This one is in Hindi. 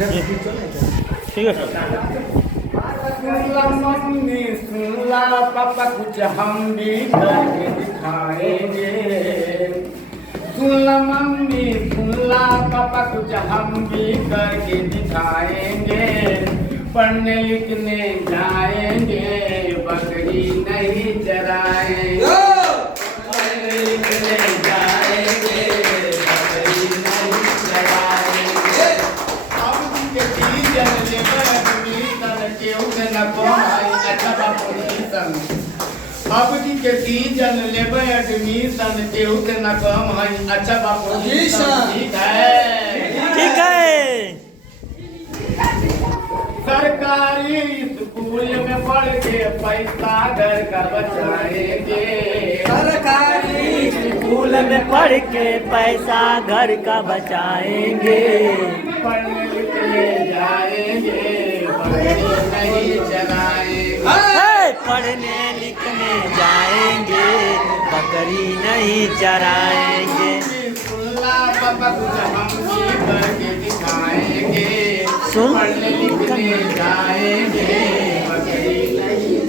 ठीक है सर। सुनला मम्मी सुनला पापा कुछ हम भी करके दिखाएंगे। सुनला मम्मी सुनला पापा कुछ हम भी करके दिखाएंगे। पढ़ने लिखने जाएंगे बकरी नहीं चराएंगे। पढ़ने लिखने जाएंगे बकरी नहीं चराएंगे। अब के सीजन ले बकरी तन के उगन कोई अच्छा पोजीशन। अब के सीजन ले एडमिशन के उगन कम है अच्छा पोजीशन। ठीक है ठीक है। सरकारी स्कूल में पढ़ के पैसा घर का बचाएंगे। सरकारी स्कूल में पढ़ के पैसा घर का बचाएंगे। पढ़ने लिखने जाएंगे बकरी नहीं चराएंगे। पढ़ने लिखने जाएंगे बकरी नहीं चराएंगे। सुनला पापा कुछ हम भी करके दिखाएंगे। सुन पढ़ने लिखने जाएंगे बकरी नहीं